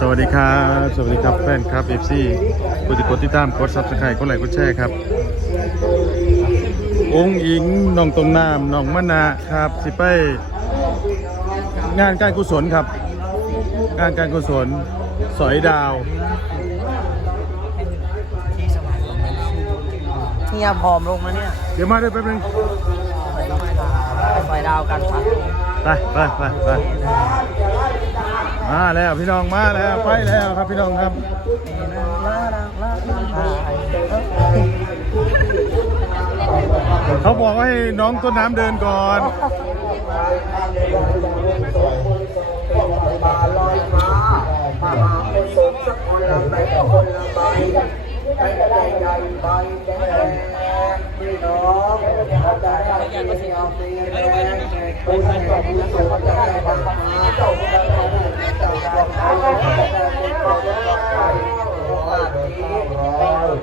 สวัสดีครับ สวัสดีครับแฟนครับ FC กดติดกดติดตามกดซับสไครต์กดไลค์กดแชร์ครับ องค์อิงน้องต้นน้ำน้องมะนาครับสิไปงานการกุศลครับ งานการกุศลสอยดาวเฮียผอมลงมาเนี่ยเดี๋ยวมาด้วยแป๊บนึงไฟดาวกันฟัดไปไปไปไป มาแล้วพี่น้องมาแล้วไปแล้วครับพี่น้องครับเขาบอกว่าให้น้องต้นน้ำเดินก่อน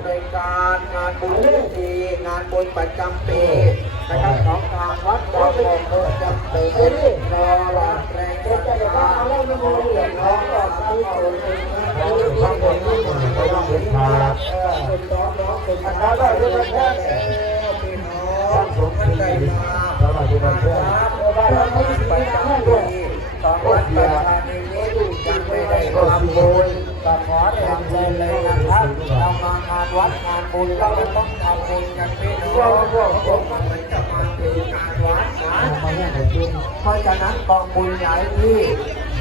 ในการงาน บุญทุกทีงานบุญประจำปีนะครับของทางวัดบางบ่อเมืองจำเป็นรอรับแรงศรัทธาน้องก็ผู้คนข้างบนนี้ก็ต้องเห็นภาพคุณน้องน้องคุณคณะก็รู้ว่าแท้พี่น้องผมไม่ได้มาสวัสดีครับว่าที่ประจำปีสองวัดประธานีนี้ยังไม่ได้ทำบุญ ก็ขอแรงเชิญเลยนะครับเรามางานวัดงานบุญเราต้องทำบุญกันพี่น้องพวกผมก็เหมือนจะมาดูงานวัดนะเพราะฉะนั้นกองบุญใหลายที่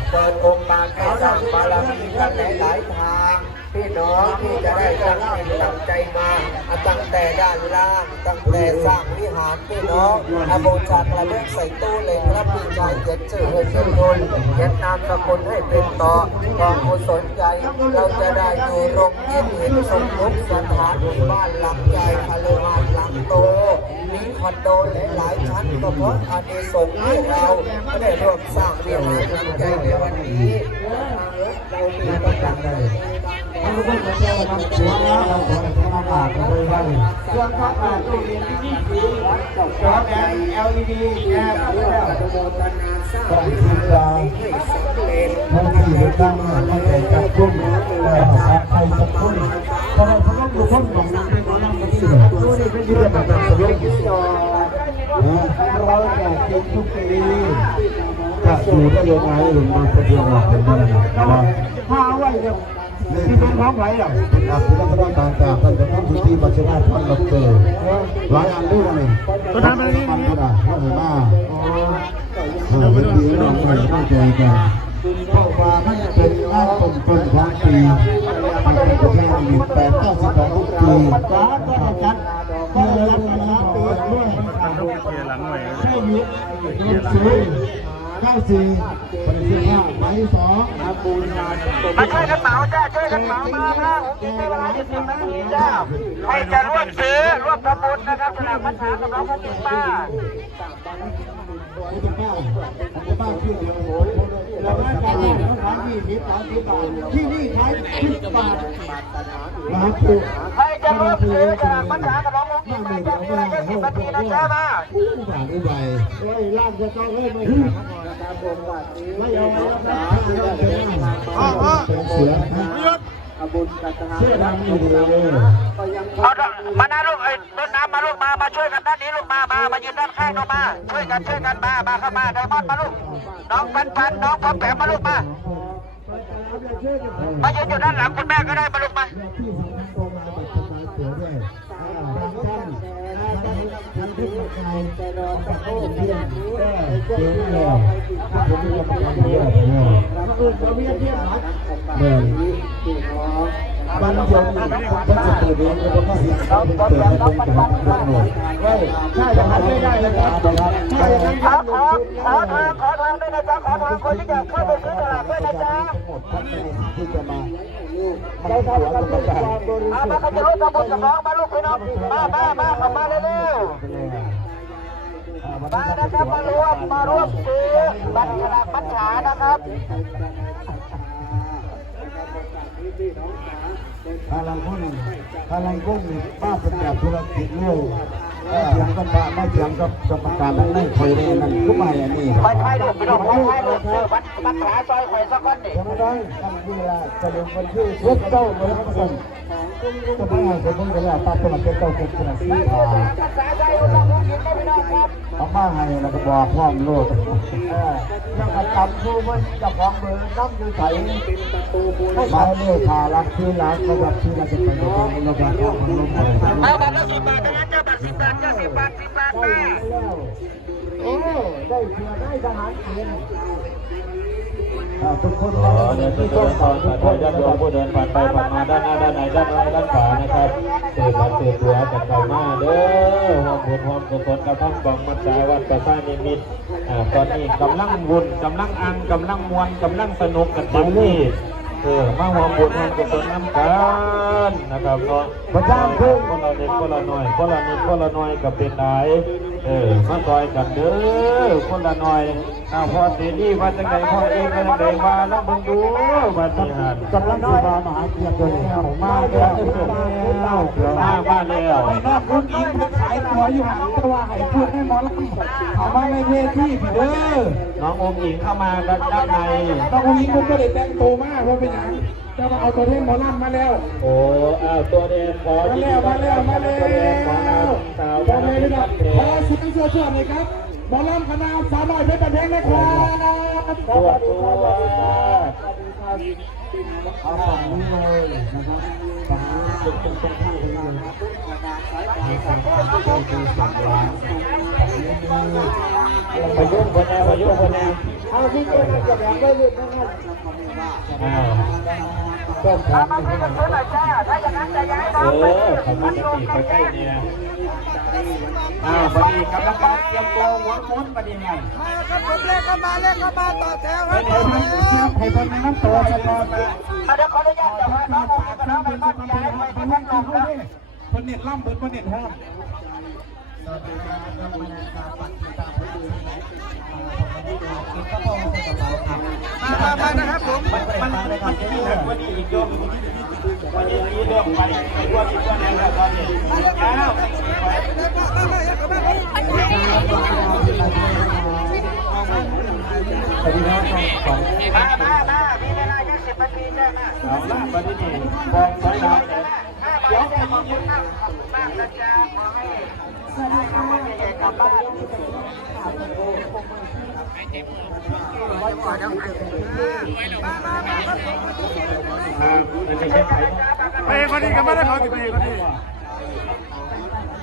เปิดโอกาสให้สร้างบารมีกันหลายทางพี่น้องที่จะได้ตั้งใจมาตั้งแต่ด้านล่างตั้ง แต่สร้างวิหารพี่น้องอาบูชากระเบื้องใส่ตู้เล็กและพี่ชายเขียนชื่อให้เป็นทุนเขียนนามสกุลให้เป็นต่อกองกุศลใจ เราจะได้อยู่ร่มเย็นเห็นสมทุกสถานบ้านหลังใหญ่คาลือหานหลังโตมีคอนโดหลายชั้นก็เพราะอานิสงส์ที่เราไม่ได้ร่วมสร้างวิหารหลังใหญ่ในวันนี้เรามีกำลังใจท่านผู้ชมเจ้าครับถือว่าเราขอธรรมบาทกันเลยว่าเครื่องทักการตู้เย็นที่นี่คือวัดเจ้าจอแดง LED แง่ข้าเพื่อพเจ้าโมทนาสร้างต้องคิหาดรว่านี้ให้สำเร็จท่านที่อยู่ตั้งมาไม่ได้จับกุ่มแต่หาใครสักคนเพราะเราทั้งนั้นทุกคนของนั้นเป็นน้ำมันเสือตัวนี้เป็นที่เรียกว่าเป็นสมุนไพรเราจะกินทุกปีจะอยู่ได้ยังไงหรือมาแสดออกเป็นยังไงถ้าไว้เนี่ย ที่เป็นของไหนอะอาคุณรัตนการจากท่านจะต้องที่บัชนาท่านดอกเตอร์หลายอันด้วยนี่ต้นน้ำมาทางนี้มันก็ได้ไม่เห็นหน้าเราเป็นพี่น้องกันต้องใจกันเพราะว่ามันเป็นงานต้นต้นของปีมันเป็นประเพณีแปด มาช่วยกันเหมาจ้าช่วยกันเหมามามาผมมีเวลาที่สิบนาทีจ้าให้จะร่วมซื้อร่วมทำบุญนะครับสำหรับปัญหากับน้องพันธิป้าคุณป้าคุณป้าชื่อเดียว เราได้ารเงินต้องขายยี่สิบสามสิบบาทที่นี่ขายสิบบาทนะครับถูกให้จะร่วมซื้อสำหรับปัญหากับน้องมุกอิงมาจ้ามีเวลาแค่สิบนาทีนะจ้ามาผู้ผ่านอุบายเฮ้ยล่างจะต้องเฮ้ยไม่ไม่เอาพ่อพ่อเสือ เสื้อดำอยู่เลยเอามานะลูกไอ้ต้นน้ำมาลูกมา มาช่วยกันด้านนี้ลูกมา มา มายืนด้านข้างเรามา ช่วยกันช่วยกันมา มาเข้ามาไดมอนด์มาลูก น้องปันปันน้องพอมแปมมาลูกมา มายืนอยู่ด้านหลังคุณแม่ก็ได้มาลูกมาที่สำคัญตรงมาแบบภาษาเสือด้วยบางท่านท่านที่มาใครแต่รอแต่โอ้เพียงเสือไม่รอผมไม่ ยอมทำเรื่องเนี่ยเราไม่เที่ยงนะเนี่ยบ้านเราท่านจะเปิดเองแล้วก็สิเขาเปิดให้เป็นการรับหน่วยเฮ้ยใช่จะทำไม่ได้เลยครับใช่ยังขอขอขอทางขอทางด้วยนะจ๊ะขอทางคนที่อยากเข้าไปซื้อตลาดด้วยนะจ๊ะทั้งหมดท่านที่จะมามันหัวกันกันเอามาเขาจะร่วมทำบุญกับน้องมาลูกพี่น้องมามามาเข้ามาเร็วๆ มานะครับมาร่วมมาร่วมซื้อบัตรฉลากปัญหานะครับพลังพุ่งพลังพุ่งป้าเป็นแบบธุรกิจโลกเถียงกับมาเถียงกับกรรมการทั้งในคอยนี่นั่นก็ไม่อันนี้ไปท้ายรูปพี่น้องไปท้ายรูปเออวัดวัดขาซอยข่อยสักคนนี่ทำไมได้ทำเวลาจะลงวันที่เจ็ดเก้าเมื่อวันศุกร์ จะไม่ให้คนกันเลาตัดตัวเจ็ดเก้าเจ็ดขนาดสี่ขารักษาใจเอาต้องรู้ยินได้พี่น้องครับเอามาให้แล้วก็บอกพร้อมโลดเออยังประจำผู้มันจะของเบอร์น้ำอยู่ใสหมายเลขขารักชื่อรักระดับชื่อรักจะเป็นตัวระดับของลมไปเอาบัตรละสิบบาทนะเจ้าบัตรสิบบาทเจ้าสิบบาทสิบบาทได้แล้วโอ้ได้เสือได้ทหารเกณฑ์ ทุกคนขอเดินที่ต้นก่อนผ่านไปด้านบนผู้เดินผ่านไปผ่านมาด้านหน้าด้านในด้านซ้ายด้านขวานะครับเสือบัตรเสือนตัวกันเข้ามาเด้อหอมบุญหอมกุศลกระทั่งกองมัจจวัดประสานิมิตอ่าตอนนี้กำลังบุญกำลังอังกำลังมวลกำลังสนุกกันเต็มที่เออมาหอมบุญหอมกุศลน้ำกันนะครับเนาะประจำคือคนละเล็กคนละน้อยคนละนิดคนละน้อยก็เป็นได้เออมาซอยกันเด้อคนละน้อย อ้าวพอเสรีว่าจังใดพอเองว่าจังใดว่าแล้วเบิ่งดูบัดนี้หันกำลังจะมามหาเกียรติตัวนี้มาแล้วมาแล้วมาบ้านแล้วไปนอกรุ่นอิงขายตัวอยู่ห่างตัวให้พูดให้หมอลำเอามาในเวทีพี่เด้อน้ององค์หญิงเข้ามาด้านในต้องอิงผมก็ได้แต่งตัวมากเพราะเป็นอย่างจะมาเอาตัวเล่นหมอลำมาแล้ว โอ้อ้าวตัวแดงขอมาแล้วมาแล้วมาแล้วตัวแดงขอสาวจะเลยนะครับขอเสียงเชื่อเชื่อเลยครับ มอลำคณะสาวน้อยเพชรบันเทิงนะครับตัวตัวเอาฝั่งนี้เลยนะครับฝั่งนี้เป็นตรงข้างกันเลยนะครับไปยุ่งคนแนวไปยุ่งคนแนวเอาที่เกิดจะแบบได้เลยนะครับอ้าวก็พร้อมมาไม่ต้องซื้อหน่อยจ้าถ้าอย่างนั้นจะย้ายเอน้องไปอเขาไม่ได้ตีเขาใกล้เนี่ย อ้าวพอดีกำลังการเตรียมตัวหัวม้วนพอดีไงมาครับผมเลขเข้ามาเลขเข้ามาต่อแถวคให้รับเพิ่มเสียงให้เพิ่มน้ำตัวจะนอนนะเดี๋ยวขออนุญาตจะพาน้องกับน้องไปบ้านยายไปที่บ้านลงนะเพิ่นเน็ตล่ำเพิ่นเพิ่นเน็ตห้องมามานะครับผมมันมันมันที่หนักกว่านี้อีกโยมวันนี้มีเรื่องไปไปทั่วที่ทั่วแดนแล้วตอนนี้อ้าวสวั สองมามามามีเวลาแค่สิบนาทีใช่ไหมเอาละวันนี้บองสายดาวเนี่ยเดี๋ยวขอบคุณมากขอบคุณมากนะจ๊ะขอให้ได้รางวัลใหญ่ๆกลับบ้านอ่ามันะใช้ไผ่เพลงคนดีกันมาได้เขาติเพลงคนดี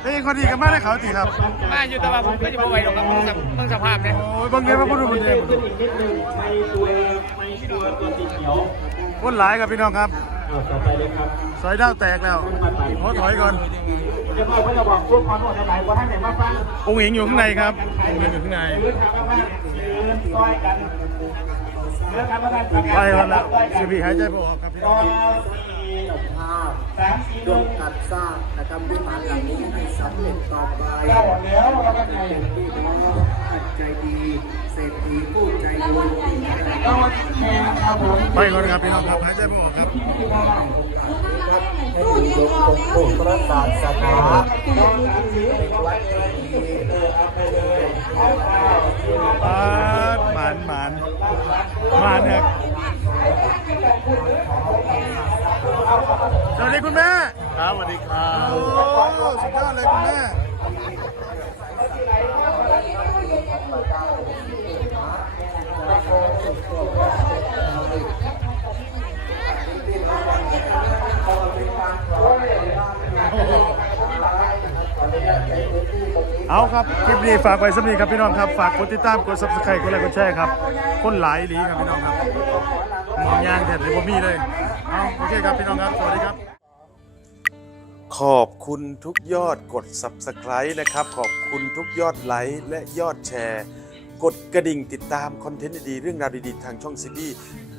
เพลงคนดีกันมาได้เขาติครับ มาอยู่แต่ว่าผมก็จะมาไหวหรอกครับเมืองสภเมืองสภาพเนี่ยโอ้ยบางเดือนมาพูดดูบางเดือนขึ้นอีกนิดนึงในตัวในตัวตัวสีเขียวคนหลายครับพี่น้องครับอ่าต่อไปเลยครับสายดาวแตกแล้วขอถอยก่อนเดี๋ยวเราก็จะบอกพวกคอนหมดไหนว่าท่านไหนมาฟังองค์หญิงอยู่ข้างในครับองค์หญิงอยู่ข้างในยืนทางบ้านยืนซอยกัน เรื่อการประกันไปแล้วแล้วสิบีหายใจไม่ออกครับพี่น้องครับภาพสามสี่ร่วมกันสร้างนะทำวิมานหลังนี้ให้สำเร็จต่อไปแล้วเราก็ไงพี่น้องใจดีเศรษฐีผู้ใจดีไปก่อนครับพี่น้องครับหายใจไม่ออกครับ ให้อยู่ยงคงโปกพระศาสนาเป็นวัดที่ดีปาดหมานหมานหมานครับสวัสดีคุณแม่ ครับสวัสดีครับโอ้สุดยอดเลยคุณแม่ เอาครับ คลิปนี้ฝากไว้สำหรับครับพี่น้องครับ ฝากกดติดตาม กด subscribe กดไลค์ กดแชร์ครับ คนหลายหลีครับพี่น้องครับมองยางแทบจะบ่มีเลย เอาโอเคครับพี่น้องครับ สวัสดีครับ ขอบคุณทุกยอดกด Subscribe นะครับ ขอบคุณทุกยอดไลค์และยอดแชร์ กดกระดิ่งติดตามคอนเทนต์ดีๆเรื่องราวดีๆทางช่องซีบี